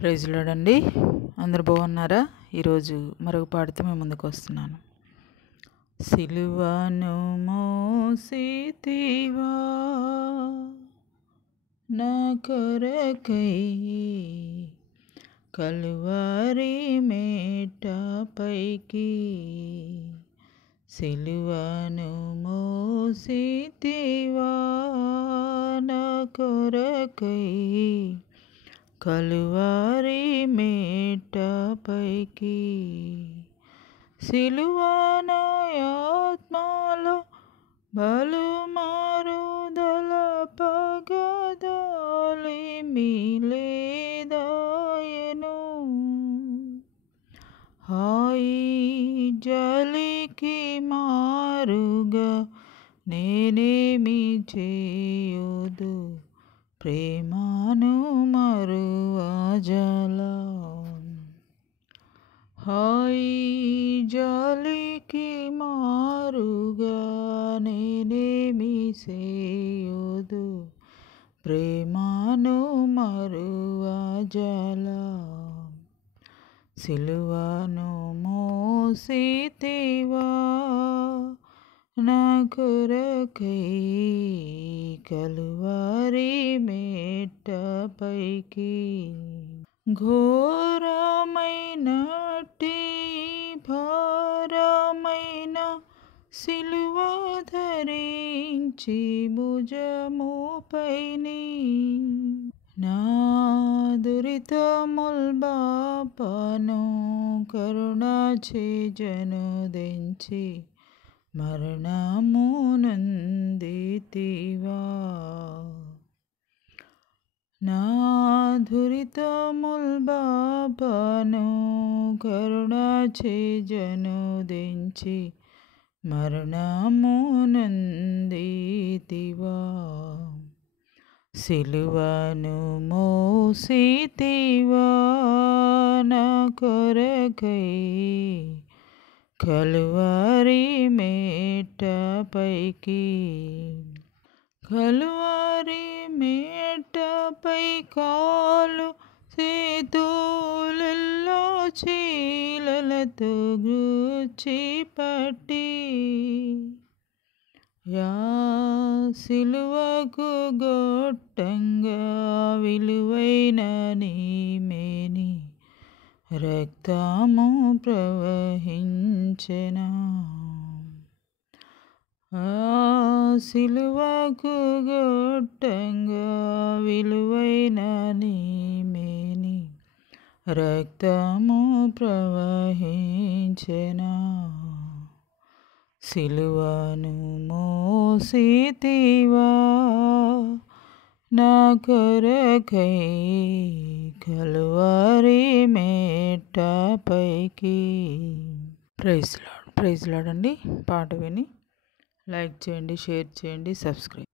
Praise lord అండి. అందరు బాగున్నారా? ఈరోజు మరొక పాటతో మేము ముందుకు వస్తున్నాను. సిలువను మోసితివా నా కొరకై, కలువరి మేటపైకి సిలువను మోసితివా నా కొరకై, కలువరి మేటపైకి. సిలువన ఆత్మలో బలుమారుదల పగదాలిమి లేదాయను, హాయి జలికి మారుగా నేనేమి చేయుదు, ప్రేమను మరువజాలా. హాయి జాలికి మారుగా నేనేమి చేయుదు, ప్రేమను మరువజాలా. సిలువను మోసితివా నా కొరకై, కలువరి మేటపైకి. ఘోరమైనట్టి భారమైన సిలువ ధరించి భుజముపైని నా దురితముల్ బాపను కరుణచే జనుదించి మరణము నందితివా. నా దురితముల్ బాపను కరుణచే జనుదించి మరణము నందితివా. సిలువను మోసితివా నా కొరకై, కలువరి మేటపైకి. కలువరి మేటపై కాలు చేతులెల్లా చీలలతో గుచ్చి పట్టి, యా సిలువకు గొట్టంగా విలువైన నీ మేని రక్తము ప్రవహించెనా. ఆ సిలువకు గొట్టంగా విలువైన నీ మేని రక్తము ప్రవహించెనా. సిలువను మోసితివా నా కొరకై, కలువరి మేటపైకి. ప్రైజ్ లార్డ్ అండి. పాట విని లైక్ చేయండి, షేర్ చేయండి, సబ్స్క్రైబ్.